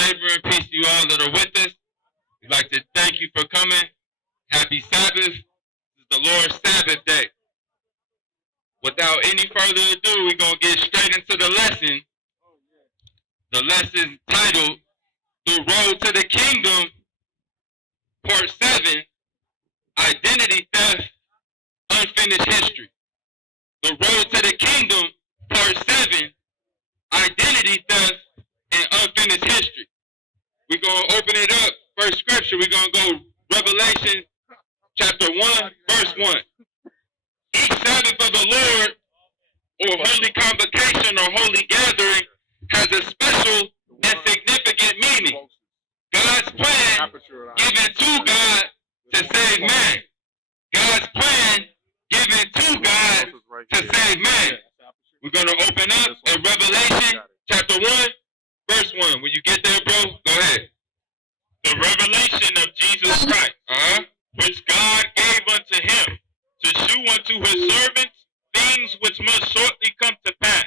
laboring. Peace to you all that are with us. We'd like to thank you for coming. Happy Sabbath. This is the Lord's Sabbath day. Without any further ado, we're going to get straight into the lesson. The lesson titled, The Road to the Kingdom, Part 7, Identity Theft, Unfinished History. The Road to the Kingdom, Part 7, Identity Theft, and Unfinished History. We're going to open it up. First scripture, we're going to go Revelation chapter 1, verse 1. Each Sabbath of the Lord, or holy convocation or holy gathering, has a special and significant meaning. God's plan given to God to save man. God's plan given to God to save man. We're going to open up in Revelation chapter 1, verse 1. When you get there, bro, go ahead. The revelation of Jesus Christ, which God gave unto him, to shew unto his servants things which must shortly come to pass.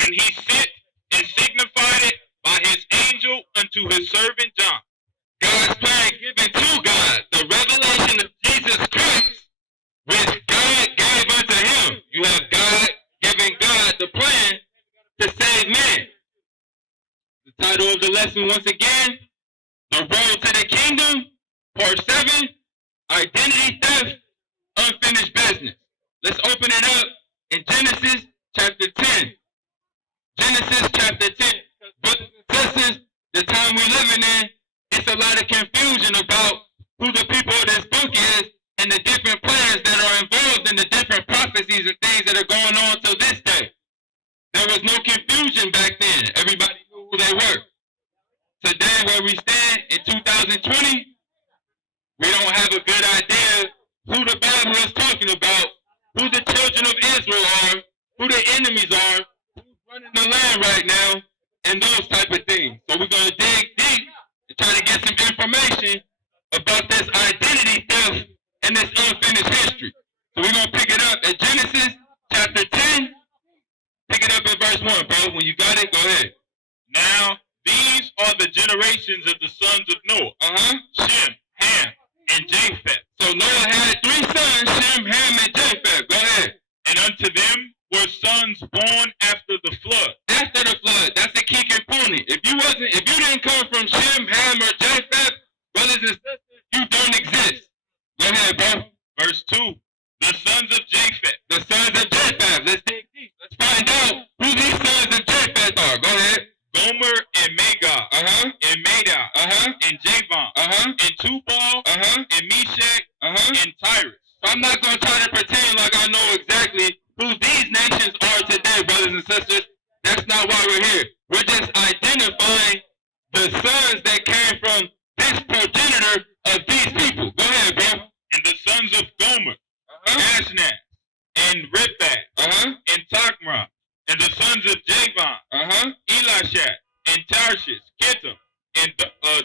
And he sent and signified it by his angel unto his servant John. God's plan given to God, the revelation of Jesus Christ, which God gave unto him. You have God giving God the plan to save man. The title of the lesson once again, The Road to the Kingdom, Part 7, Identity Theft, Unfinished Business. Let's open it up in Genesis chapter 10. Genesis chapter 10. Brothers and sisters, the time we're living in, it's a lot of confusion about who the people of this book is and the different plans that are involved in the different prophecies and things that are going on till this day. There was no confusion back then. Everybody knew who they were. Today, where we stand in 2020, we don't have a good idea who the Bible is talking about, who the children of Israel are, who the enemies are, who's running the land right now, and those type of things. So we're going to dig deep and try to get some information about this identity theft and this unfinished history. So we're going to pick it up at Genesis chapter 10. Pick it up at verse 1, bro. When you got it, go ahead. Now, these are the generations of the sons of Noah. Shem, Ham, and Japheth. So Noah had 3 sons, Shem, Ham, and Japheth. Go ahead. And unto them were sons born after the flood. After the flood, that's the key component. If you didn't come from Shem, Ham, or Japheth, brothers and sisters, you don't exist. Go ahead, bro. Verse 2. The sons of Japheth. The sons of Japheth. Let's dig deep. Let's find out who these sons of Japheth are. Go ahead. Gomer and Magog, and Madai, and Javan, and Tubal, and Meshach, and Tyrus. So I'm not going to try to pretend like I know exactly who these nations are today, brothers and sisters. That's not why we're here. We're just identifying the sons that came from this progenitor of these people. Go ahead, bro. And the sons of Gomer, Ashnaz, and Riphath, and Takmah, and the sons of Javan, Elishah, and Tarshish, Kittim, and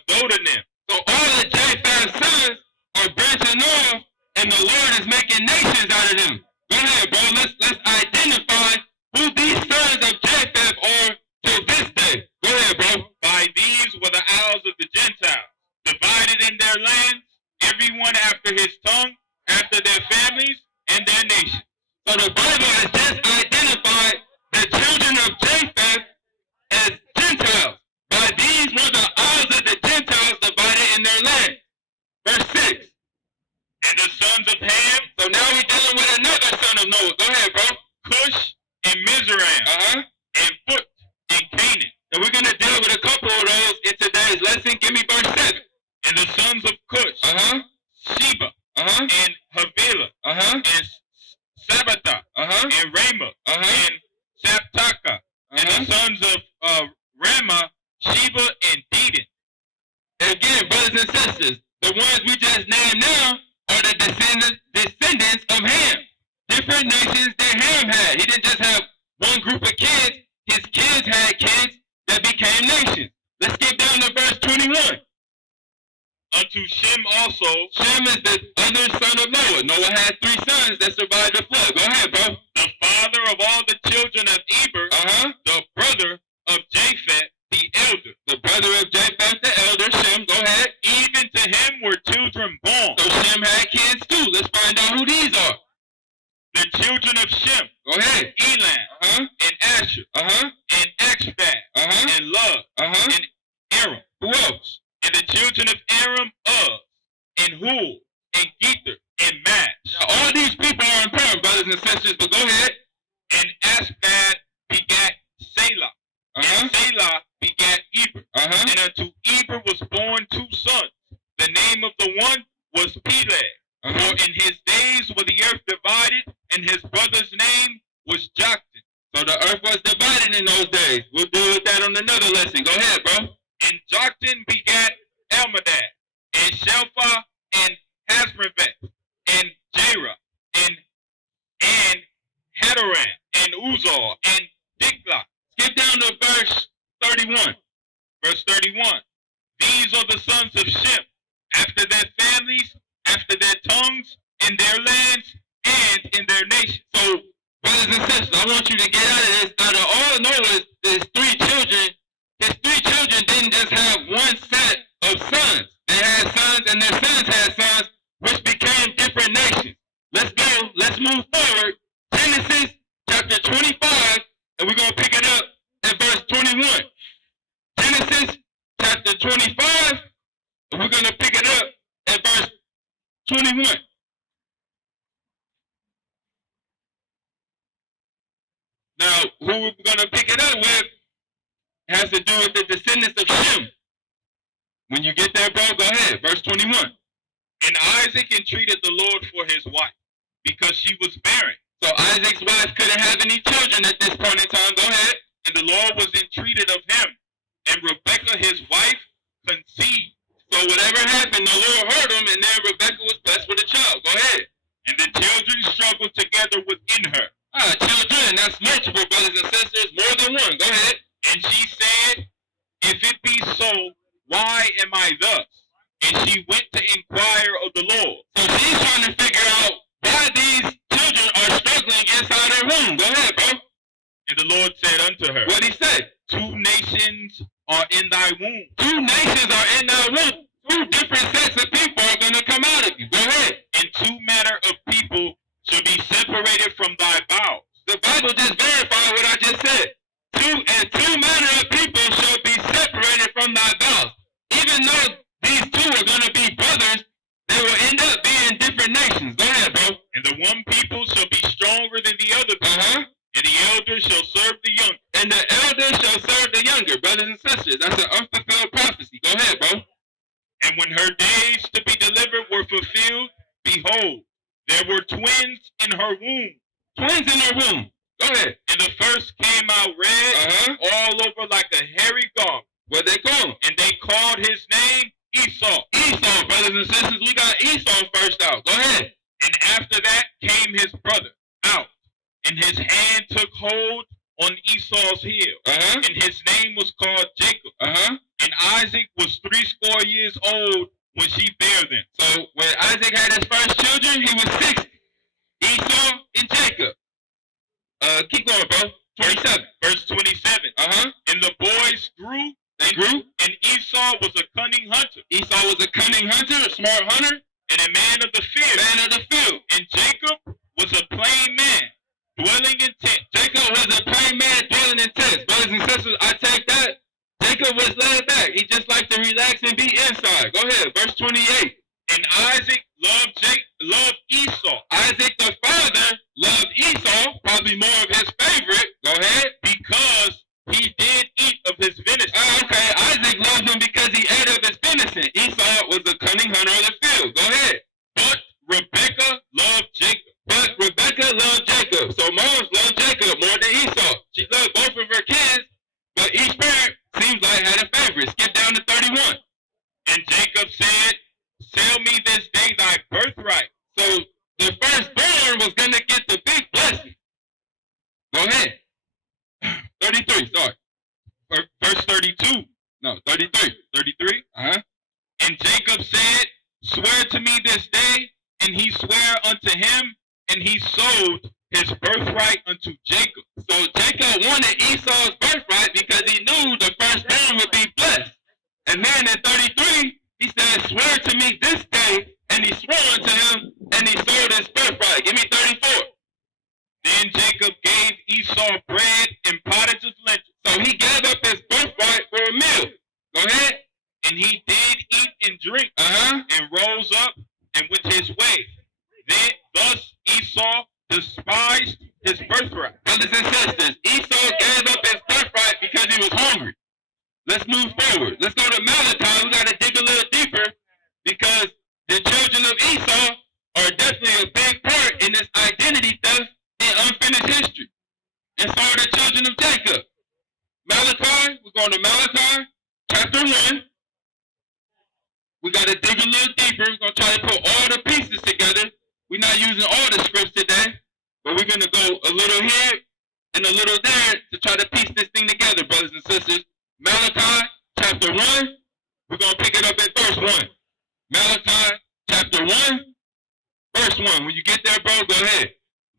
Dodanim. So all the Japheth's sons are branching off, and the Lord is making nations out of them. Go ahead, bro. Let's identify who these sons of Japheth are till this day. Go ahead, bro. By these were the isles of the Gentiles, divided in their lands, everyone after his tongue, after their families, and their nations. So the Bible has just identified the children of Japheth as Gentiles. By these were the isles of the Gentiles divided in their land. Verse 6. And the sons of Ham. So now we're dealing with another son of Noah. Go ahead, bro. Cush and Mizraim. And Phut and Canaan. And we're going to deal with a couple of those in today's lesson. Give me verse 7. And the sons of Cush. Sheba. And Havilah. And Sabbathah. And Ramah. And Saptaka. And the sons of Ramah, Sheba, and Dedan. Again, brothers and sisters, the ones we just named now are the descendants of Ham. Different nations that Ham had. He didn't just have one group of kids. His kids had kids that became nations. Let's skip down to verse 21. Unto Shem also. Shem is the other son of Noah. Noah had 3 sons that survived the flood. Go ahead, bro. The father of all the children of Eber, the brother of Japheth, the elder. The brother of Japheth the elder, Shem. Go ahead. Even to him were children born. So Shem had kids too. Let's find out who these are. The children of Shem. Go ahead. Elam. And Asher. And Ashbad. And Lud. And Aram. Who else? And the children of Aram, Uz. And Hul. And Gether. And Mash. Now, all these people are important, brothers and sisters, but go ahead. And Ashbad begat Selah. And Selah begat Eber. And unto Eber was born 2 sons. The name of the one was Peleg. For in his days was the earth divided, and his brother's name was Joktan. So the earth was divided in those days. We'll deal with that on another lesson. Go ahead, bro. And Joktan begat Elmadad, and Shelpha, and Hasmaveth, and Jerah, and Hadoram, and Uzal, and Diklah. Skip down to verse 31. Verse 31. These are the sons of Shem, after their families, after their tongues, in their lands, and in their nations. So, brothers and sisters, I want you to get out of this. Out of all Noah's, his 3 children, his 3 children didn't just have one set of sons. They had sons, and their sons had sons, which became different nations. Let's go. Let's move forward. Genesis chapter 25, and we're going to pick it up at verse 21. Genesis chapter 25, and we're going to pick it up at verse 21. Now, who we're going to pick it up with has to do with the descendants of Shem. When you get there, bro, go ahead. Verse 21. And Isaac entreated the Lord for his wife, because she was barren. So Isaac's wife couldn't have any children at this point in time. Go ahead. And the Lord was entreated of him. And Rebekah, his wife, conceived. So whatever happened, the Lord heard him, and then Rebekah was blessed with a child. Go ahead. And the children struggled together within her. Children, that's multiple, brothers and sisters, more than one. Go ahead. And she said, if it be so, why am I thus? And she went to inquire of the Lord. So she's trying to figure out why these children are struggling inside her womb. Go ahead, bro. And the Lord said unto her, what did he say? 2 nations are in thy womb. 2 nations are in thy womb. 2 different sets of people are going to come out of you. Go ahead. And 2 manner of people shall be separated from thy bowels. The Bible just verified what I just said. 2 manner of people shall be separated from thy bowels. Even though these 2 are going to be brothers, they will end up being different nations. Go ahead, bro. And the one people shall be stronger than the other people. And the elder shall serve the younger. And the elder shall serve the younger, brothers and sisters. That's an unfulfilled prophecy. Go ahead, bro. And when her days to be delivered were fulfilled, behold, there were twins in her womb. Twins in her womb. Go ahead. And the first came out red, all over like a hairy garment. What they call him? And they called his name Esau. Esau, brothers and sisters. We got Esau first out. Go ahead. And after that came his brother out, and his hand took hold on Esau's heel. And his name was called Jacob. And Isaac was 80 years old when she bare them. So when Isaac had his first children, he was 60. Esau and Jacob. Keep going, bro. 27. Verse 27. And the boys grew. They grew. And Esau was a cunning hunter. Esau was a cunning hunter, a smart hunter. And a man of the field. Man of the field. And Jacob was a plain man, dwelling in tents. Jacob was a plain man dwelling in tents. Brothers and sisters, I take that. Jacob was laid back. He just liked to relax and be inside. Go ahead. Verse 28. And Isaac loved Esau. Isaac the father loved Esau, probably more of his favorite. Go ahead. Because he did eat of his venison. Okay, Isaac loved him because he ate of his venison. Esau was a cunning hunter of the field. Go ahead. But Rebekah loved Jacob. But Rebekah loved Jacob. So moms loved Jacob more than Esau. She loved both of her kids, but each parent seems like had a favorite. Skip down to 31. And Jacob said, sell me this day thy birthright. So the firstborn was going to get the big blessing. Go ahead. 33, sorry. Verse 32. No, 33. 33? And Jacob said, swear to me this day. And he sware unto him, and he sold his birthright unto Jacob. So Jacob wanted Esau's birthright because he knew the firstborn would be blessed. And then in 33, he said, swear to me this day. And he swore unto him, and he sold his birthright. Give me 34. Then Jacob gave Esau bread and pottage of lentils. So he gave up his birthright for a meal. Go ahead. And he did eat and drink, and rose up and went his way. Then thus Esau despised his birthright. Brothers and sisters, Esau gave up his birthright because he was hungry. Let's move forward. Let's go to Malachi. We got to dig a little deeper because the children of Esau are definitely a big part in this identity theft and unfinished history. And so are the children of Jacob. Malachi, we're going to Malachi chapter 1. We got to dig a little deeper. We're going to try to put all the pieces together. We're not using all the scripts today, but we're going to go a little here and a little there to try to piece this thing together, brothers and sisters. Malachi chapter 1, we're going to pick it up at verse 1. Malachi chapter 1, verse 1. When you get there, bro, go ahead.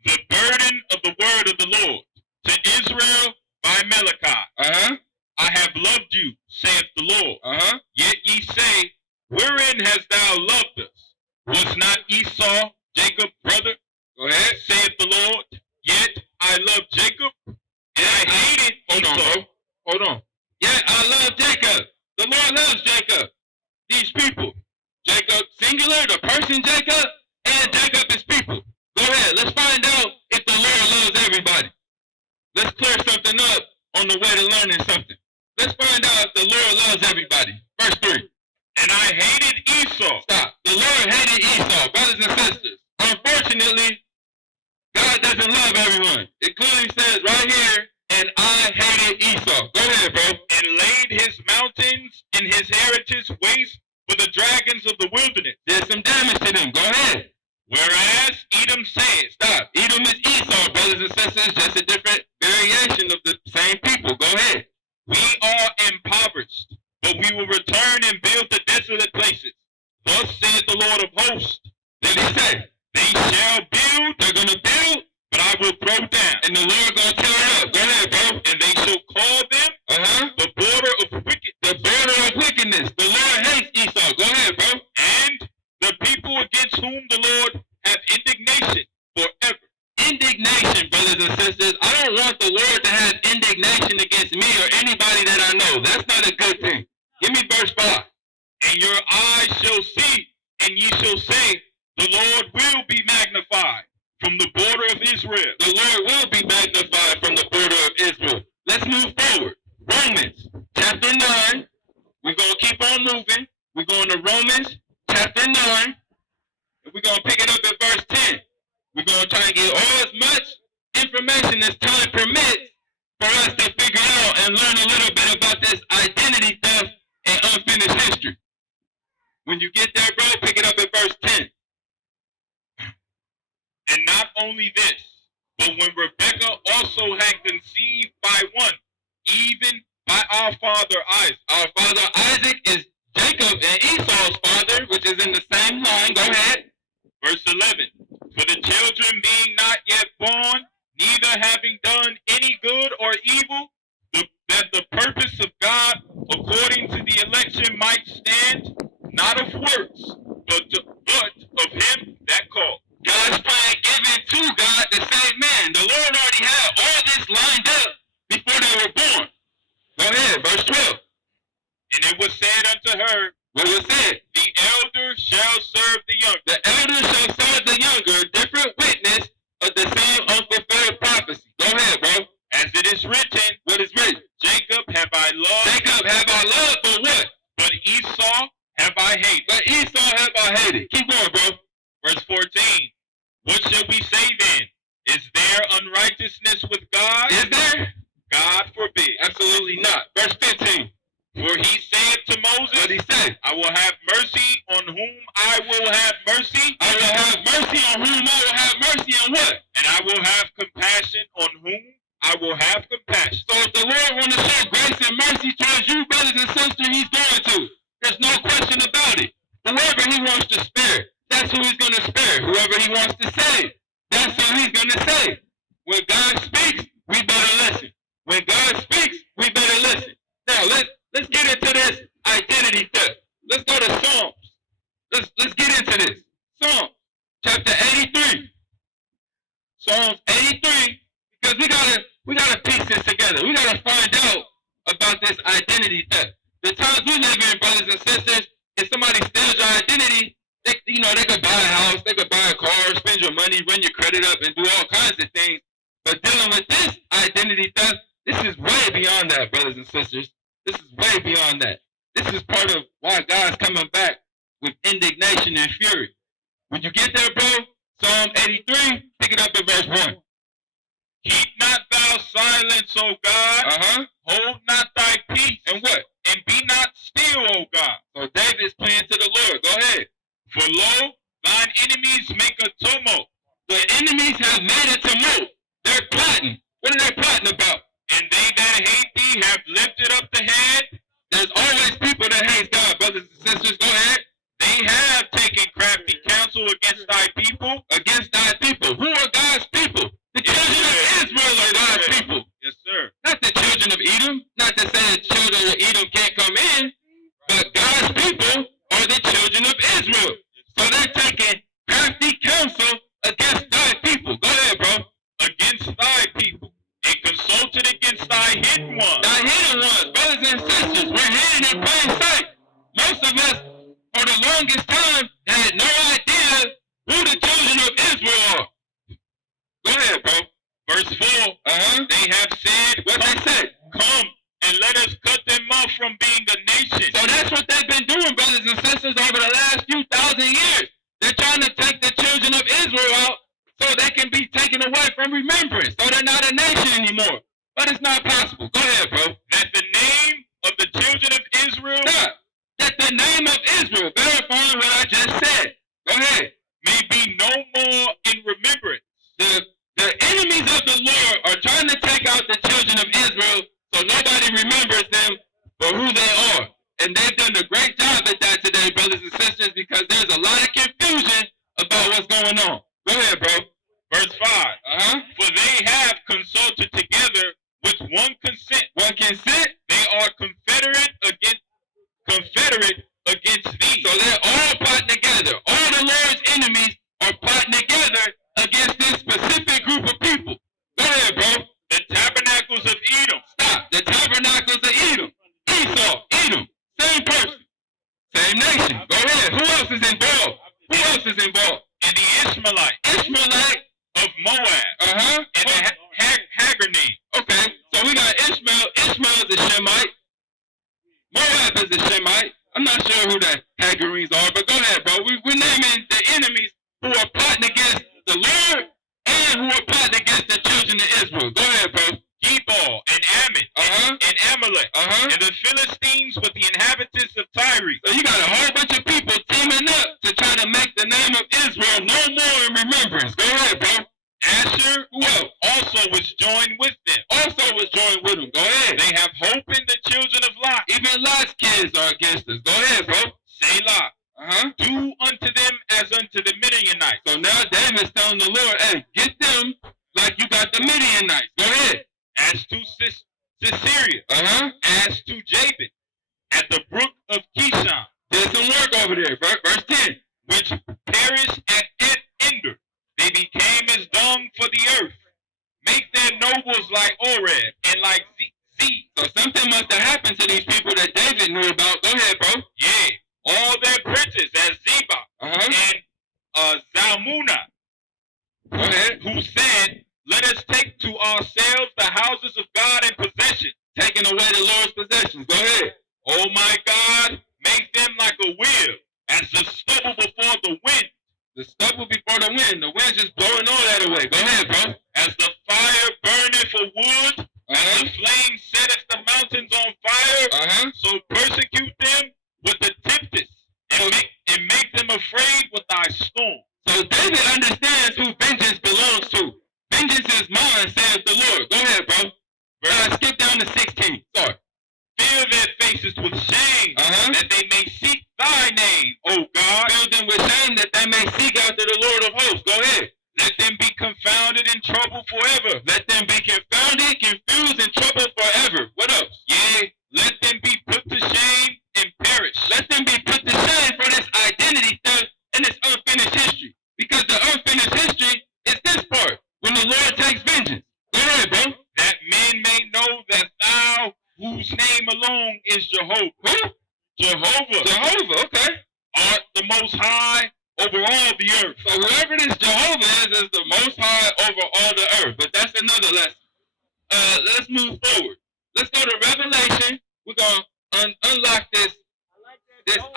The burden of the word of the Lord to Israel by Malachi. I have loved you, saith the Lord. Yet ye say, wherein hast thou loved us? Was not Esau Jacob's brother? Go ahead. Saith the Lord. Yet I loved Jacob, and I hated Esau. Hold on. Yet I love Jacob. The Lord loves Jacob. These people. Jacob singular, the person Jacob, and Jacob is people. Go ahead. Let's find out if the Lord loves everybody. Let's clear something up on the way to learning something. Let's find out if the Lord loves everybody. Verse 3. And I hated Esau. Stop. The Lord hated Esau, brothers and sisters. Unfortunately, God doesn't love everyone. It clearly says right here, and I hated Esau. Go ahead, bro. And laid his mountains in his heritage waste for the dragons of the wilderness. Did some damage to them. Go ahead. Whereas Edom says, stop. Edom is Esau, brothers and sisters, just a different variation of the same people. Go ahead. We are impoverished, but we will return and build the desolate places. Thus saith the Lord of hosts. Did he say? They shall build, they're going to build, but I will throw down. And the Lord going to tear it up. Go ahead, bro. And they shall call them the border of wickedness. The border of wickedness. The Lord hates Esau. Go ahead, bro. And the people against whom the Lord have indignation forever. Indignation, brothers and sisters. I don't want the Lord to have indignation against me or anybody that I know. That's not a good thing. Give me verse 5. And your eyes shall see, and ye shall say, the Lord will be magnified from the border of Israel. The Lord will be magnified from the border of Israel. Let's move forward. Romans chapter 9. We're going to keep on moving. We're going to Romans chapter 9. And we're going to pick it up at verse 10. We're going to try and get all as much information as time permits for us to figure out and learn a little bit about this identity theft and unfinished history. When you get there, bro, pick it up at verse 10. And not only this, but when Rebekah also had conceived by one, even by our father Isaac. Our father Isaac is Jacob and Esau's father, which is in the same line. Go ahead. Verse 11. For the children being not yet born, neither having done any good or evil, that the purpose of God according to the election might stand, not of works, but of him that called. God's plan given to God the same man. The Lord already had all this lined up before they were born. Go ahead, verse 12. And it was said unto her, what was said? The elder shall serve the younger. The elder shall serve the younger, different witness of the same unfulfilled prophecy. Go ahead, bro. As it is written, what is written? Jacob have I loved. Jacob have I loved, but what? But Esau have I hated. But Esau have I hated. Keep going, bro. Verse 14. What shall we say then? Is there unrighteousness with God? Is there? God forbid. Absolutely not. Verse 15. For he said to Moses, what did he say? I will have mercy on whom I will have mercy. I will have mercy on whom I will have mercy, and what? And I will have compassion on whom I will have compassion. So if the Lord want to show grace and mercy towards you, brothers and sisters, he's going to. There's no question about it. Whoever he wants to spare, that's who he's going to spare. Whoever he wants to save, that's who he's going to save. When God speaks, we better listen. When God speaks, we better listen. Now, let's let's get into this identity theft. Let's go to Psalms. Let's get into this. Psalms chapter 83. Psalms 83, because we gotta piece this together. We gotta find out about this identity theft. The times we live in, brothers and sisters, if somebody steals your identity, they could buy a house, they could buy a car, spend your money, run your credit up, and do all kinds of things. But dealing with this identity theft, this is way beyond that, brothers and sisters. This is way beyond that. This is part of why God's coming back with indignation and fury. When you get there, bro, Psalm 83, pick it up in verse 1. Keep not thou silence, O God. Hold not thy peace. And what? And be not still, O God. So David's praying to the Lord. Go ahead. For lo, thine enemies make a tumult. The enemies have made a tumult. They're plotting. What are they plotting about? And they that hate thee have lifted up the head. There's always people that hate God, brothers and sisters. Go ahead. They have taken crafty counsel against thy people. Against thy people. Who are God's people? The children of Israel are God's people. Yes, sir. Not the children of Edom. Not to say the children of Edom can't come in. But God's people are the children of Israel. So they're taking crafty counsel against thy people. Go ahead, bro. Against thy people. And consulted against thy hidden ones. Thy hidden ones, brothers and sisters, we're hidden in plain sight. Most of us, for the longest time, had no idea who the children of Israel are. Go ahead, bro. Verse 4. They have said, what they said? Come and let us cut them off from being a nation. So that's what they've been doing, brothers and sisters, over the last few thousand years. They're trying to take the children of Israel out so they can be taken away from remembrance. So they're not a nation anymore. But it's not possible. Go ahead, bro. That the name of the children of Israel. Stop. That the name of Israel, verifying what I just said. Go ahead. May be no more in remembrance. The enemies of the Lord are trying to take out the children of Israel so nobody remembers them for who they are. And they've done a great job at that today, brothers and sisters, because there's a lot of confusion about what's going on. Go ahead, bro. Verse 5. For they have consulted together with one consent. One consent? They are confederate against thee. So they're all plotting together. All the Lord's enemies are plotting together against this specific group of people. Go ahead, bro. The tabernacles of Edom. Stop. The tabernacles of Edom. Esau, Edom. Same person. Same nation. Go ahead. Who else is involved? Who else is involved? And the Ishmaelite. Ishmaelite of Moab. And the Hagarene. Okay. So we got Ishmael. Ishmael is a Shemite. Moab is a Shemite. I'm not sure who the Hagarenes are, but go ahead, bro. We're naming the enemies who are plotting against the Lord and who are plotting against the children of Israel. Go ahead, bro. Gebal and Ammon and Amalek and the Philistines with the inhabitants of Tyre. So you got a whole bunch of people teaming up to try to make the name of Israel no more in remembrance. Go ahead, bro. Asher, who also was joined with them. Also was joined with them. Go ahead. They have hope in the children of Lot. Even Lot's kids are against us. Go ahead, bro. Selah. Do unto them as unto the Midianites. So now David's telling the Lord, hey, get them like you got the Midianites. Go ahead. As to Sisera. As to Jabin. At the brook of Kishon. There's some work over there. Verse 10. Which perished at Ender. They became as dung for the earth. Make their nobles like Oreb and like Z. So something must have happened to these people that David knew about. Go ahead, bro. Yeah. All their princes as Zeba and Zalmunna. Go ahead. Who said, let us take to ourselves the houses of God in possession. Taking away the Lord's possessions. Go ahead. Oh my God, make them like a wheel, as the stubble before the wind. The stubble before the wind. The wind just blowing all that away. Go ahead, bro. As the fire burneth for wood, as the flame setteth the mountains on fire, so persecute them with the tempest, and make them afraid with thy storm. So David understands who vengeance belongs to. Vengeance is mine, saith the Lord. Go ahead, bro. Skip down to 16. Sorry. Fill their faces with shame, that they may seek thy name, O God. Fill them with shame, that they may seek after the Lord of hosts. Go ahead. Let them be confounded in trouble forever. Let them be confounded, confused, and troubled forever. What else? Yea, let them be put to Jehovah, okay. Art the most high over all the earth. So whoever this Jehovah is the most high over all the earth. But that's another lesson. Let's move forward. Let's go to Revelation. We're going to unlock this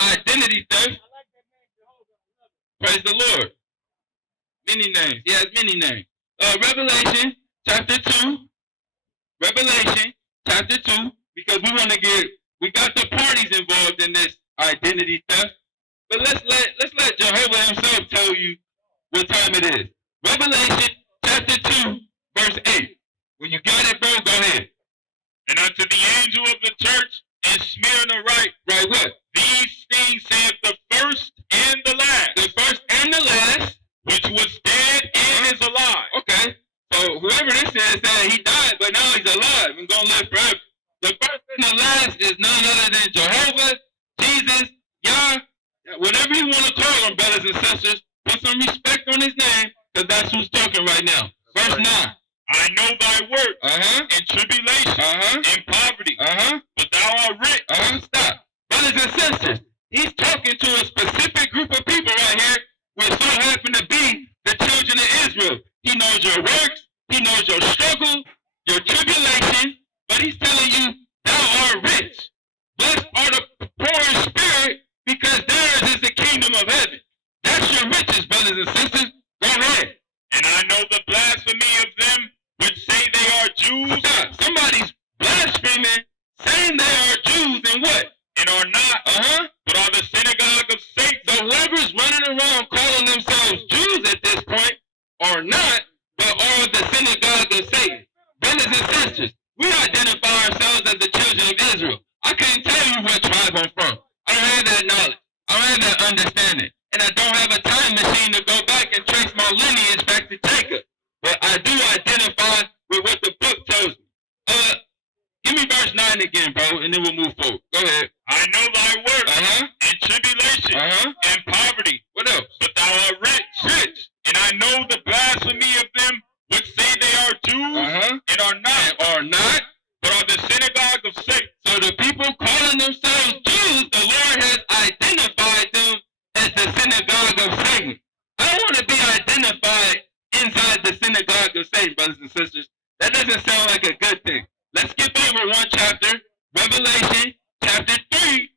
identity theft. Praise the Lord. Many names. He has many names. Revelation chapter 2. Revelation chapter 2. Because we got the parties involved in this identity theft. But let's let Jehovah himself tell you what time it is. Revelation chapter 2, verse 8. When you got it, bro, go ahead. And unto the angel of the church in Smyrna write. Right, what? These things saith the first and the last. The first and the last. Which was dead and is alive. Okay. So whoever this is that he died, but now he's alive and gonna live forever. The first and the last is none other than Jehovah, Jesus, Yah, whatever you want to call him, brothers and sisters. Put some respect on his name, because that's who's talking right now. Verse 9. I know thy work in tribulation, in poverty, but thou art rich. Stop. Brothers and sisters, he's talking to a specific group of people right here, which so happen to be the children of Israel. He knows your works, he knows your struggle, your tribulation, but he's telling you, thou art rich. Blessed are the poor in spirit, because theirs is the kingdom of heaven. That's your riches, brothers and sisters. Go ahead. And I know the blasphemy of them which say they are Jews. Stop. Somebody's blaspheming, saying they are Jews and what? And are not, but are the synagogue of Satan. So whoever's running around calling themselves Jews at this point are not, but are the synagogue of Satan. Brothers and sisters, we identify ourselves as the children of Israel. I can't tell you what tribe I'm from. I don't have that knowledge. I don't have that understanding. And I don't have a time machine to go back and trace my lineage back to Jacob. But I do identify with what the book tells me. Give me verse 9 again, bro, and then we'll move forward. Go ahead. I know thy work in tribulation and poverty. What else? But thou art rich. And I know the blasphemy of them which say they are Jews and are not, but are the synagogue of Satan. So the people calling themselves Jews, the Lord has identified them as the synagogue of Satan. I don't want to be identified inside the synagogue of Satan, brothers and sisters. That doesn't sound like a good thing. Let's skip over one chapter, Revelation chapter 3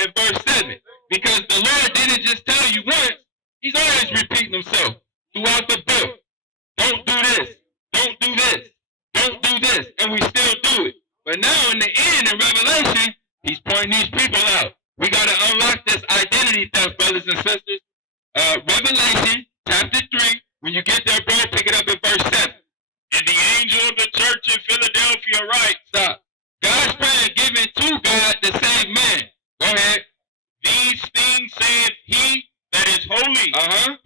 and verse 7. Because the Lord didn't just tell you once, he's always repeating himself throughout the book. Don't do this. Don't do this. Don't do this. And we still do it. But now in the end, in Revelation, he's pointing these people out. We got to unlock this identity theft, brothers and sisters. Revelation chapter 3. When you get there, bro, pick it up in verse 7. And the angel of the church in Philadelphia writes. Stop. God's prayer given to God to save man. Go ahead. These things saith he that is holy,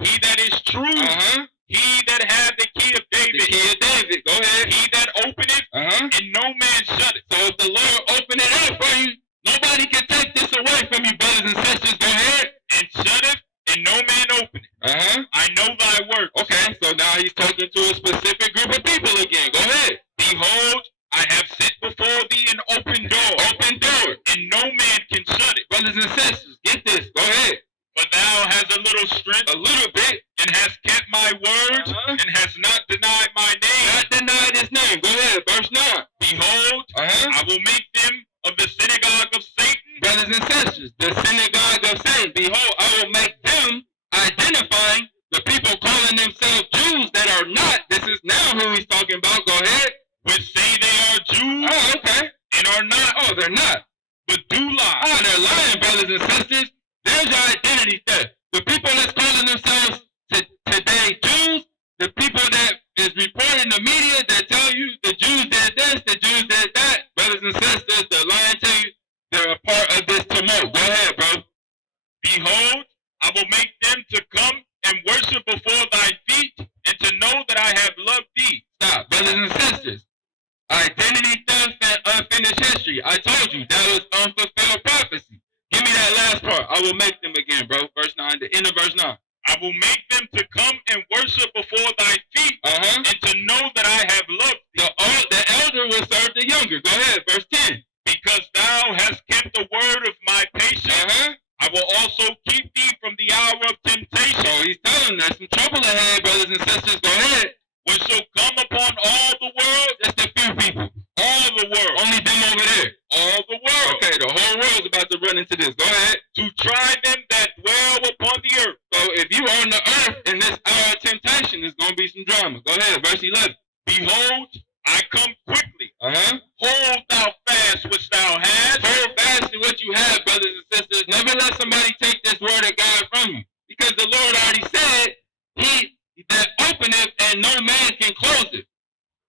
he that is true, he that hath the key of David. The key of David. Go ahead. He that openeth, and no man shutteth. So if the Lord open it up for you, nobody can take this away from you, brothers and sisters. Go ahead. And shutteth, and no man openeth. I know thy works. Okay, so now he's talking to a specific group of people again. Go ahead. Behold, I have set before thee an open door. Open door. And no man can shut it. Brothers and sisters, get this. Go ahead. But thou hast a little strength. A little bit. And hast kept my words. And hast not denied my name. Not denied his name. Go ahead. Verse 9. Behold, I will make them of the synagogue of Satan. Brothers and sisters, the synagogue of Satan. Behold, I will make them, identifying the people calling themselves Jews that are not. This is now who he's talking about. Go ahead. Which say they are Jews. Oh, okay. And are not. Oh, they're not. But do lie. Oh, they're lying, brothers and sisters. There's your identity theft. The people that's calling themselves today Jews, the people that is reporting in the media that tell you the Jews did this, the Jews did that, brothers and sisters, they're lying to you. They're a part of this tumult. Go ahead, bro. Behold, I will make them to come and worship before thy feet, and to know that I have loved thee. Stop, brothers and sisters. Identity theft and unfinished history. I told you that was unfulfilled prophecy. Give me that last part. I will make them again, bro. Verse 9, the end of verse 9. I will make them to come and worship before thy feet, and to know that I have loved thee. The elder will serve the younger. Go ahead, verse 10. Because thou hast kept the word of my patience. there's some trouble ahead, brothers and sisters. Go ahead. Which shall come upon all the world. Just a few people. All the world. Only them over there. All the world. Okay, the whole world's about to run into this. Go ahead. To try them that dwell upon the earth. So if you on the earth in this hour of temptation, there's going to be some drama. Go ahead, verse 11. Behold, I come quickly. Uh-huh. Hold thou fast which thou hast. Hold fast to what you have, brothers and sisters. Never let somebody take this word of God from you. Because the Lord already said, he that openeth and no man can close it.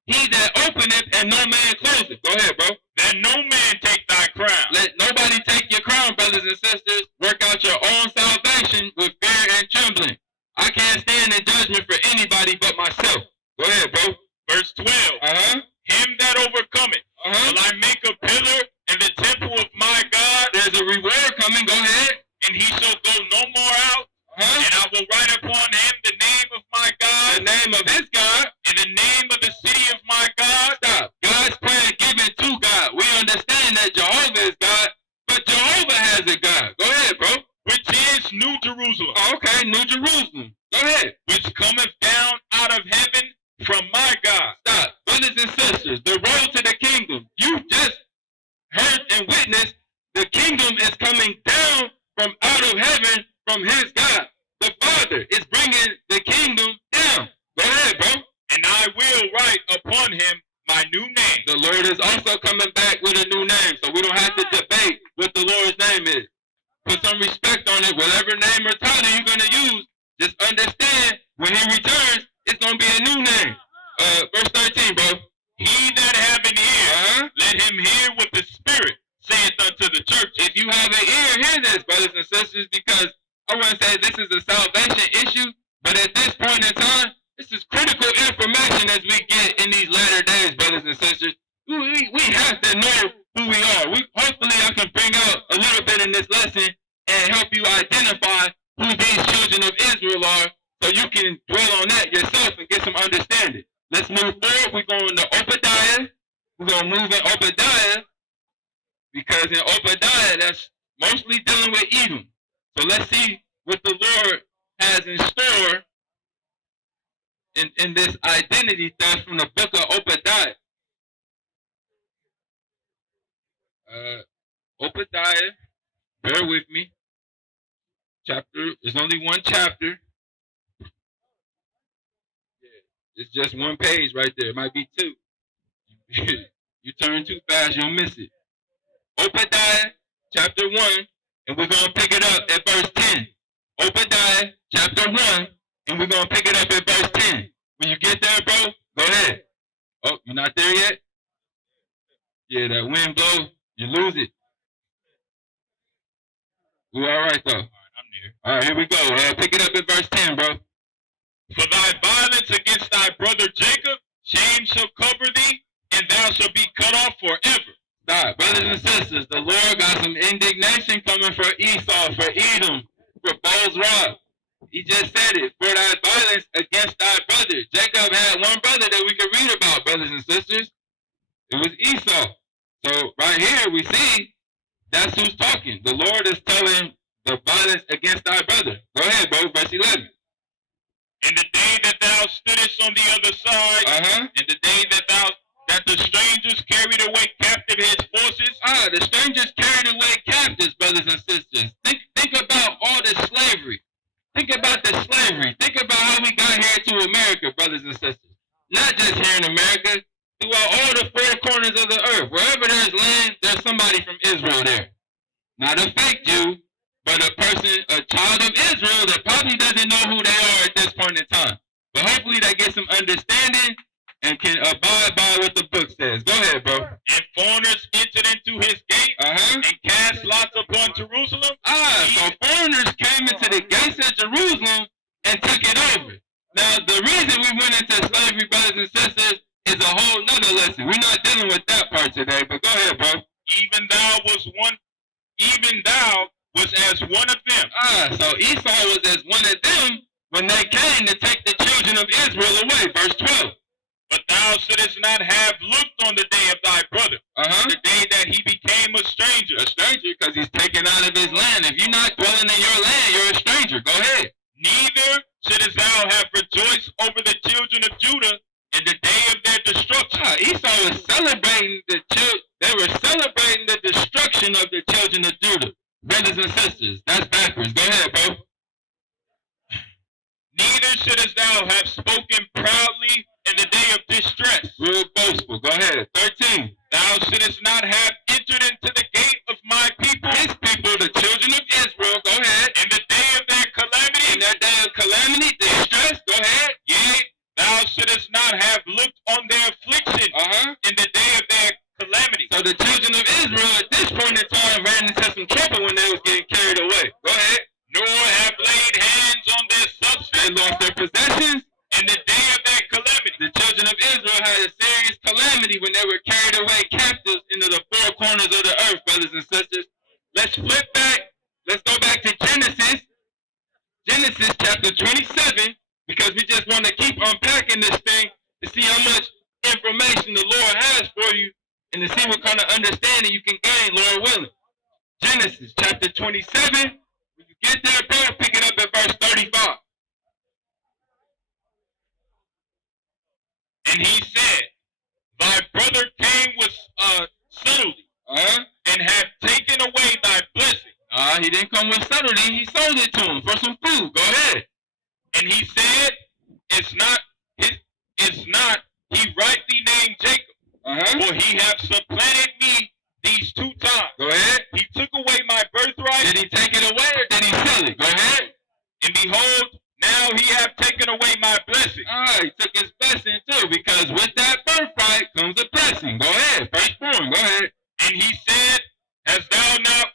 He that openeth and no man close it. Go ahead, bro. Let no man take thy crown. Let nobody take your crown, brothers and sisters. Work out your own salvation with fear and trembling. I can't stand in judgment for anybody but myself. Go ahead, bro. Verse 12. Uh-huh. Him that overcometh, will I make a pillar in the temple of my God. There's a reward coming. Go ahead. And he shall go no more out. And I will write upon him the name of my God. The name of his God. And the name of the city of my God. Stop. God's plan given to God. We understand that Jehovah is God, but Jehovah has a God. Go ahead, bro. Which is New Jerusalem. Okay, New Jerusalem. Go ahead. Which cometh down out of heaven from my God. Stop. Brothers and sisters, the road to the kingdom. You just heard and witnessed the kingdom is coming down from out of heaven from his God. The Father is bringing the kingdom down. Go ahead, bro. And I will write upon him my new name. The Lord is also coming back with a new name, so we don't have to debate what the Lord's name is. Put some respect on it. Whatever name or title you're going to use, just understand when he returns, it's going to be a new name. Verse 13, bro. He that have an ear, let him hear what the Spirit saith unto the church. If you have an ear, hear this, brothers and sisters, because I want to say this is a salvation issue, but at this point in time, this is critical information as we get in these latter days, brothers and sisters. We have to know who we are. Hopefully I can bring out a little bit in this lesson and help you identify who these children of Israel are so you can dwell on that yourself and get some understanding. Let's move forward. We're going to Obadiah. We're going to move in Obadiah because in Obadiah, that's mostly dealing with Edom. So let's see what the Lord has in store in this identity theft from the book of Obadiah. Obadiah, bear with me. There's only one chapter. It's just one page right there. It might be two. You turn too fast, you'll miss it. Obadiah, chapter 1, and we're going to pick it up at verse 10. Obadiah, chapter 1, and we're going to pick it up at verse 10. When you get there, bro, go ahead. Oh, you're not there yet? Yeah, that wind blows, you lose it. We're all right, though. All right, I'm there. All right, here we go. Pick it up at verse 10, bro. For thy violence against thy brother Jacob, shame shall cover thee, and thou shalt be cut off forever. Stop. Brothers and sisters, the Lord got some indignation coming for Esau, for Edom, for Bozrah. He just said it. For thy violence against thy brother. Jacob had one brother that we could read about, brothers and sisters. It was Esau. So right here we see that's who's talking. The Lord is telling the violence against thy brother. Go ahead, bro. Verse 11. In the day that thou stoodest on the other side, in the day that the strangers carried away captive his forces. The strangers carried away captives, brothers and sisters. Think about all this slavery. Think about the slavery. Think about how we got here to America, brothers and sisters. Not just here in America, throughout all the four corners of the earth. Wherever there's land, there's somebody from Israel there. Not a fake Jew, but a child of Israel that probably doesn't know who they are at this point in time. But hopefully they get some understanding and can abide by what the book says. Go ahead, bro. And foreigners entered into his gate and cast lots upon Jerusalem. So foreigners came into the gates of Jerusalem and took it over. Now, the reason we went into slavery, brothers and sisters, is a whole nother lesson. We're not dealing with that part today, but go ahead, bro. Even thou was as one of them. So Esau was as one of them when they came to take the children of Israel away. Verse 12. But thou shouldest not have looked on the day of thy brother, the day that he became a stranger. A stranger because he's taken out of his land. If you're not dwelling in your land, you're a stranger. Go ahead. Neither shouldest thou celebrating the destruction of the children of Judah. Brothers and sisters, that's backwards. Go ahead, bro. Neither shouldest thou have spoken proudly in the day of distress. Real boastful. Go ahead. 13. Thou shouldest not have entered into the gate of my people. His people, the children of Israel. Go ahead. In the day of their calamity. In their day of calamity, distress. Go ahead. Yea, thou shouldest not have looked on their affliction. In the day of their calamity. So the children of Israel at this point in time ran into some trouble when they was getting carried away. Go ahead. Nor have laid hands on their substance. They lost their possessions. In the day of their calamity. The children of Israel had a serious calamity when they were carried away captives into the four corners of the earth, brothers and sisters. Let's flip back. Let's go back to Genesis. Genesis chapter 27, because we just want to keep unpacking this thing to see how much information the Lord has for you and to see what kind of understanding you can gain, Lord willing. Genesis chapter 27. When you get there, bro, pick it up at verse 35. And he said, thy brother came with subtlety, and have taken away thy blessing. He didn't come with subtlety. He sold it to him for some food. Go ahead. And he said, it's not he rightly named Jacob, for he hath supplanted me these 2 times. Go ahead. He took away my birthright. Did he take it away or did he sell it? Go ahead. And behold, now he hath taken away my blessing. He took his blessing too, because with that birthright comes a blessing. Go ahead. Firstborn. Go ahead. And he said, hast thou not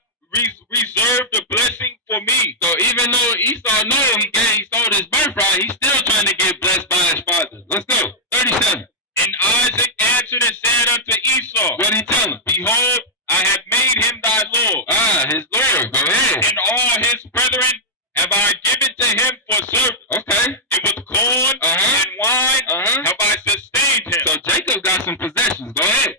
reserved the blessing for me? So even though Esau knew he sold his birthright, he's still trying to get blessed by his father. Let's go. 37. And Isaac answered and said unto Esau, what did he tell him? Behold, I have made him thy Lord. His Lord. Go ahead. And all his brethren have I given to him for service. Okay. And with corn and wine have I sustained him. So Jacob got some possessions. Go ahead.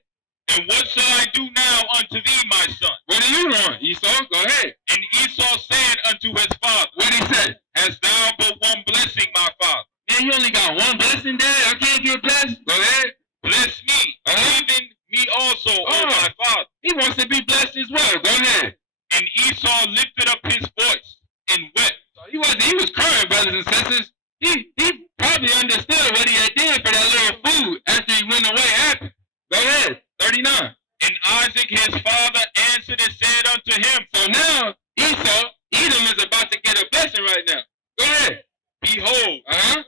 And what shall I do now unto thee, my son? What do you want, Esau? Go ahead. And Esau said unto his father, what did he say? Hast thou but one blessing, my father? Man, you only got one blessing, Dad? I can't get blessed? Go ahead. Bless me, even me also, O my father. He wants to be blessed as well. Go ahead. And Esau lifted up his voice and wept. So he was crying, brothers and sisters. He probably understood what he had did for that little food after he went away happened. Go ahead. 39. And Isaac his father answered and said unto him, so now Esau, Edom is about to get a blessing right now. Go ahead. Behold,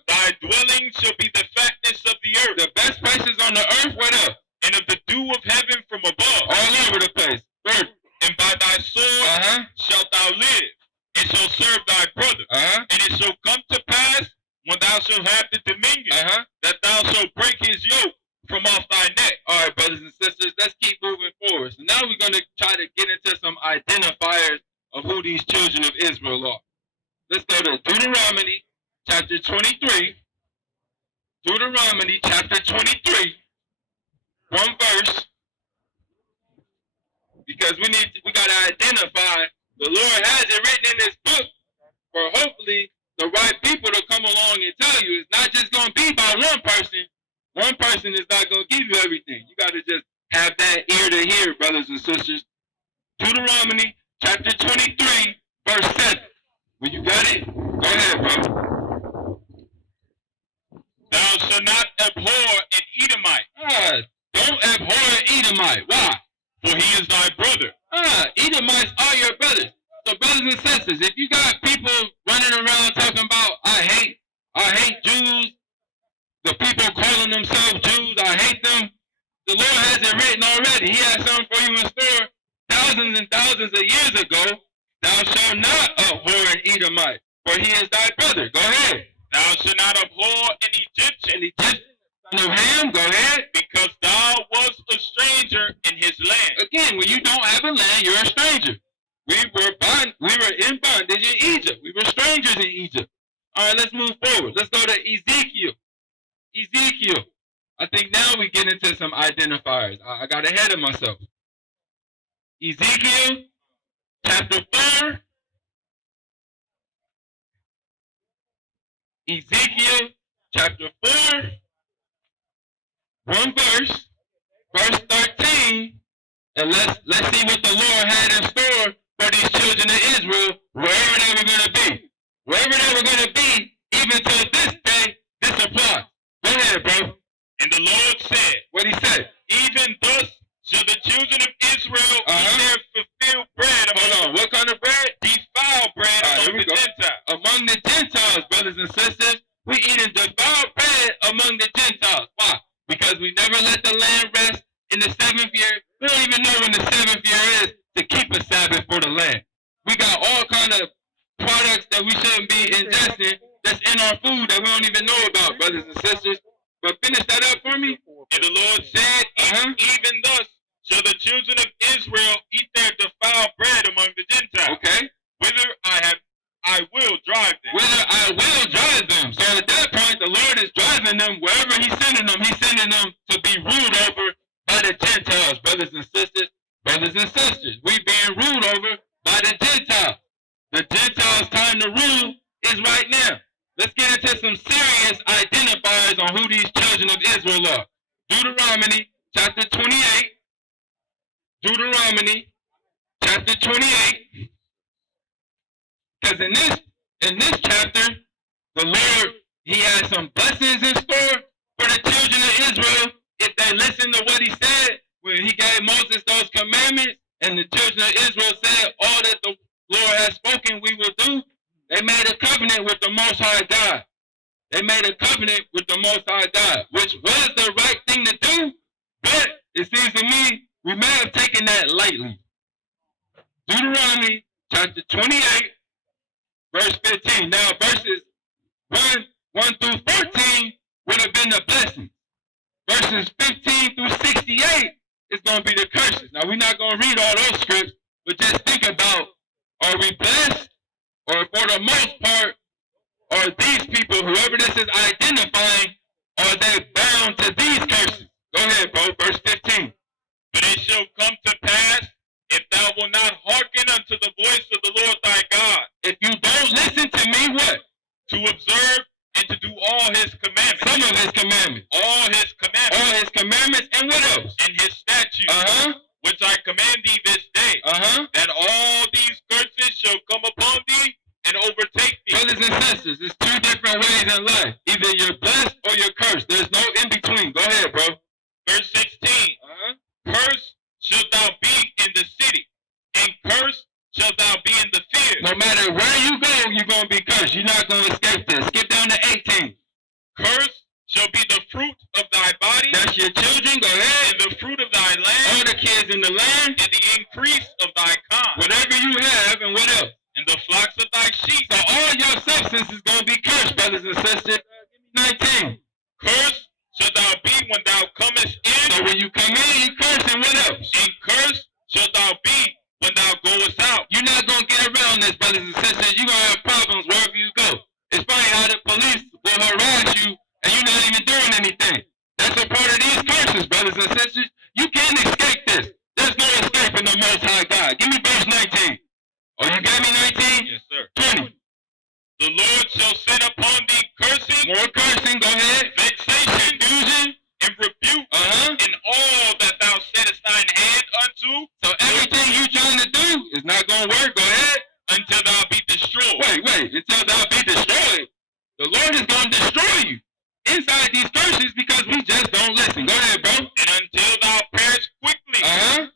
thy dwelling shall be the fatness of the earth. The best places on the earth, what else? And of the dew of heaven from above. All over the place. Bird. And by thy sword shalt thou live, and shall serve thy brother. And it shall come to pass, when thou shalt have the dominion, that thou shalt break his yoke from off thy neck. All right, brothers and sisters, let's keep moving forward. So now we're going to try to get into some identifiers of who these children of Israel are. Let's go to Deuteronomy chapter 23. Deuteronomy chapter 23. One verse. Because we got to identify, the Lord has it written in this book for hopefully the right people to come along and tell you. It's not just going to be by one person. One person is not going to give you everything. You got to just have that ear to hear, brothers and sisters. Deuteronomy chapter 23, verse 7. When you got it, go ahead, bro. Thou shalt not abhor an Edomite. Don't abhor an Edomite. Why? For he is thy brother. Edomites are your brothers. So, brothers and sisters, if you got people running around talking about, I hate Jews, the people calling themselves Jews, I hate them, the Lord has it written already. He has something for you in store thousands and thousands of years ago. Thou shalt not abhor an Edomite, for he is thy brother. Go ahead. Thou shalt not abhor an Egyptian. Son of Ham, go ahead. Because thou wast a stranger in his land. Again, when you don't have a land, you're a stranger. We were in bondage in Egypt. We were strangers in Egypt. All right, let's move forward. Let's go to Ezekiel. Ezekiel. I think now we get into some identifiers. I got ahead of myself. Ezekiel chapter 4. Ezekiel chapter 4. One verse. verse 13, and let's see what the Lord had in store for these children of Israel, wherever they were going to be. Wherever they were going to be, even till this day, this applies. Go ahead, bro. And the Lord said, What he said? even thus shall the children of Israel eat their fulfilled bread among What kind of bread? defiled bread among the Gentiles. Among the Gentiles, brothers and sisters, we eating defiled bread among the Gentiles. Why? Because we never let the land rest in the 7th year. We don't even know when the 7th year is to keep a Sabbath for the land. We got all kind of products that we shouldn't be ingesting that's in our food that we don't even know about, brothers and sisters. But finish that up for me. And the Lord said, even thus shall the children of Israel eat their defiled bread among the Gentiles. Okay. Whither I will drive them. Whither I will drive them. So at that point, the Lord is driving them wherever He's sending them. He's sending them to be ruled over by the Gentiles, brothers and sisters. Brothers and sisters, we being ruled over by the Gentiles. The Gentiles' time to rule is right now. Let's get into some serious identifiers on who these children of Israel are. Deuteronomy chapter 28. Deuteronomy chapter 28. Because in this chapter, the Lord, He has some blessings in store for the children of Israel if they listen to what He said when He gave Moses those commandments, and the children of Israel said all that the Lord has spoken we will do. They made a covenant with the Most High God. They made a covenant with the Most High God, which was the right thing to do, but it seems to me we may have taken that lightly. Deuteronomy chapter 28, verse 15. Now verses 1 through 14 would have been the blessings. Verses 15 through 68 is going to be the curses. Now we're not going to read all those scripts, but just think about, are we blessed? Or for the most part, are these people, whoever this is identifying, are they bound to these curses? Go ahead, bro. Verse 15. But it shall come to pass, if thou wilt not hearken unto the voice of the Lord thy God. If you don't listen to me, what? To observe and to do all His commandments. Some of His commandments. All His commandments. All His commandments, and what else? And His statutes. Which I command thee this day. That all these curses shall come upon thee and overtake thee. Brothers and sisters, there's two different ways in life. Either you're blessed or you're cursed. There's no in between. Go ahead, bro. Verse 16. Cursed shalt thou be in the city, and cursed shalt thou be in the field. No matter where you go, you're going to be cursed. You're not going to escape this. Skip down to 18. Cursed shall be the fruit of thy body. That's your children. Go ahead. And the fruit of thy land. All the kids in the land. And the increase of thy kind. Whatever you have, and what else? And the flocks of thy sheep. So all your substance is going to be cursed, brothers and sisters. 19. Cursed shalt thou be when thou comest in. So when you come in, you curse, and what else? And cursed shalt thou be when thou goest out. You're not going to get around this, brothers and sisters. You're going to have problems wherever you go. It's funny how the police will harass you, and you're not even doing anything. That's a part of these curses, brothers and sisters. You can't escape this. There's no escape in the Most High God. Give me verse 19. Oh, you got me 19? Yes, sir. 20. The Lord shall send upon thee cursing. More cursing, go ahead. Vexation, confusion, and rebuke, in all that thou settest thine hand unto. So everything you trying to do is not going to work. Go ahead. Until thou be destroyed. Wait. Until thou be destroyed. The Lord is going to destroy you inside these curses because we just don't listen. Go ahead, bro. And until thou perish quickly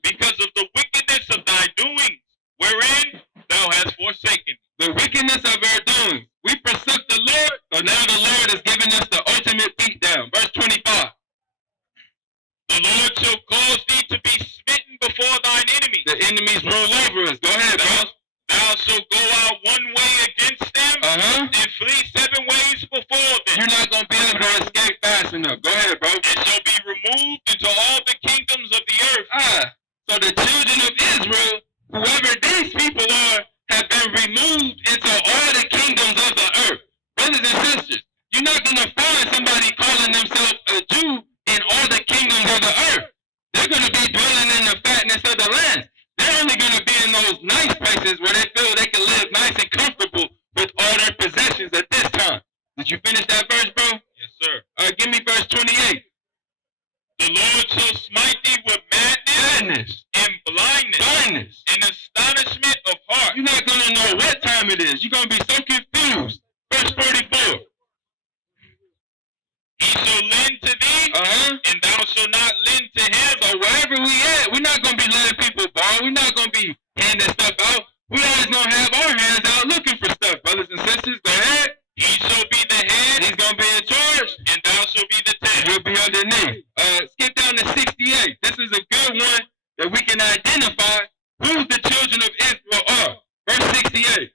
because of the wickedness of thy doings, wherein thou hast forsaken. The wickedness of our doings. We forsook the Lord, so now the Lord is giving us the ultimate beatdown. Verse 25. The Lord shall cause thee to be smitten before thine enemies. The enemies roll over us. Go ahead, bro. Thou shalt go out one way against them and flee 7 ways before them. You're not going to be able to escape fast enough. Go ahead, bro. And shall be removed into all the kingdoms of the earth. So the children of Israel, whoever these people are, have been removed into all the kingdoms of the earth. Brothers and sisters, you're not going to find somebody calling themselves a Jew in all the kingdoms of the earth. They're going to be dwelling in the fatness of the land. They're only going to be in those nice places where they feel they can live nice and comfortable with all their possessions at this time. Did you finish that verse, bro? Yes, sir. All right, give me verse 28. The Lord shall smite thee don't know what time it is. You're going to be so confused. Verse 44. He shall lend to thee, and thou shalt not lend to him. So wherever we at, we're not going to be letting people borrow. We're not going to be handing stuff out. We always going to have our hands out looking for stuff, brothers and sisters. Go ahead. He shall be the head, He's going to be in charge, and thou shalt be the tail. you'll be underneath. Skip down to 68. This is a good one that we can identify who the children of Israel are. Verse 68.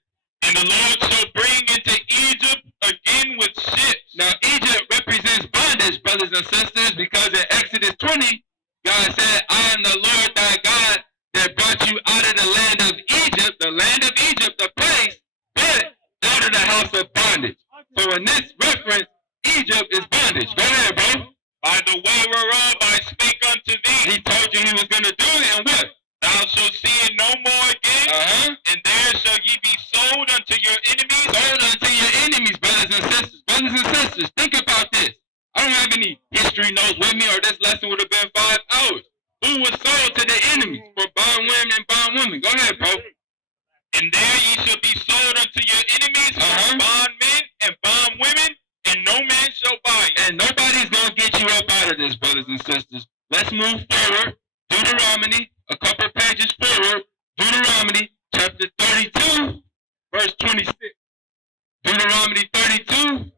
And the Lord shall bring into Egypt again with ships. Now, Egypt represents bondage, brothers and sisters, because in Exodus 20, God said, I am the Lord thy God that brought you out of the land of Egypt, the place, but out of the house of bondage. So in this reference, Egypt is bondage. Go ahead, bro. By the way whereof I spake unto thee. He told you he was going to do it, and what? Thou shalt see it no more again, and there shall ye be sold unto your enemies. Sold unto your enemies, brothers and sisters. Brothers and sisters, think about this. I don't have any history notes with me, or this lesson would have been 5 hours. Who was sold to the enemies for bondwomen and bondwomen? Go ahead, bro. And there ye shall be sold unto your enemies, bondmen and bondwomen, and no man shall buy you. And nobody's going to get you up out of this, brothers and sisters. Let's move forward. Deuteronomy, a couple pages forward. Deuteronomy chapter 32, verse 26. Deuteronomy 32,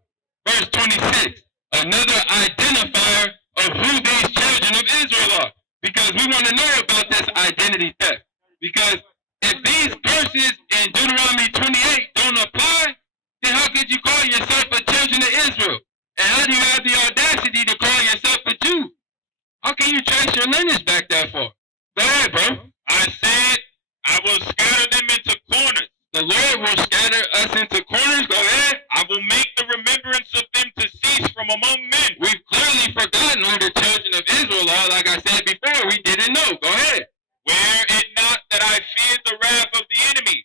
verse 26. Another identifier of who these children of Israel are. Because we want to know about this identity theft. Because if these verses in Deuteronomy 28 don't apply, then how could you call yourself a children of Israel? And how do you have the audacity to call yourself a Jew? How can you trace your lineage back that far? Go ahead, bro. I said, I will scatter them into corners. The Lord will scatter us into corners. Go ahead. I will make the remembrance of them to cease from among men. We've clearly forgotten who the children of Israel are. Like I said before, we didn't know. Go ahead. Were it not that I feared the wrath of the enemy,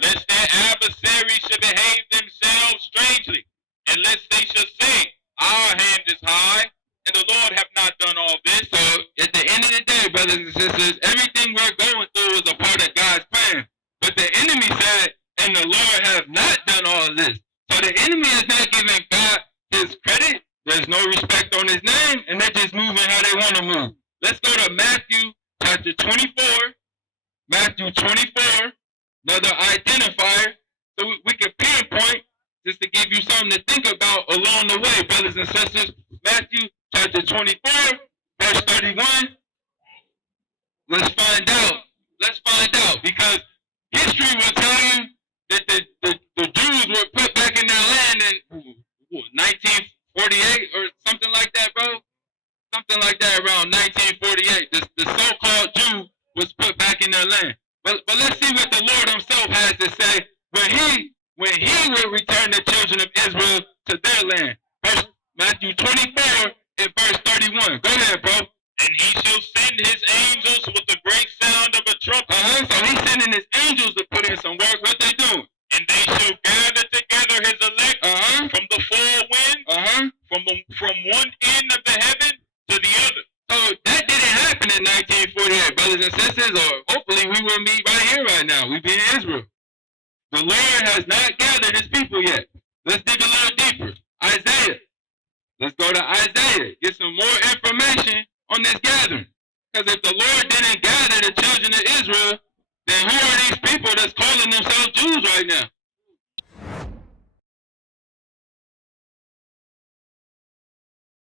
lest their adversaries should behave themselves strangely, and lest they should say, our hand is high, and the Lord have not done all this. So at the end of the day, brothers and sisters, everything we're going through is a part of God's plan. But the enemy said, and the Lord have not done all of this. So the enemy is not giving God his credit. There's no respect on his name, and they're just moving how they want to move. Let's go to Matthew chapter 24. Matthew 24, another identifier. So we can pinpoint, just to give you something to think about along the way, brothers and sisters. Matthew chapter 24, verse 31. Let's find out. Let's find out. Because history will tell you that the Jews were put back in their land in 1948 or something like that, bro. Something like that around 1948. The so-called Jew was put back in their land. But let's see what the Lord himself has to say when he will return the children of Israel to their land. Matthew 24 and verse 31. Go ahead, bro. And he shall send his angels with the great sound of a trumpet. So he's sending his angels to put in some work. What they doing? And they shall gather together his elect from the four winds, from one end of the heaven to the other. So that didn't happen in 1948, brothers and sisters, or hopefully we wouldn't be right here right now. We'd be in Israel. The Lord has not gathered his people yet. Let's dig a little deeper. Isaiah. Let's go to Isaiah. Get some more information on this gathering. Because if the Lord didn't gather the children of Israel, then who are these people that's calling themselves Jews right now?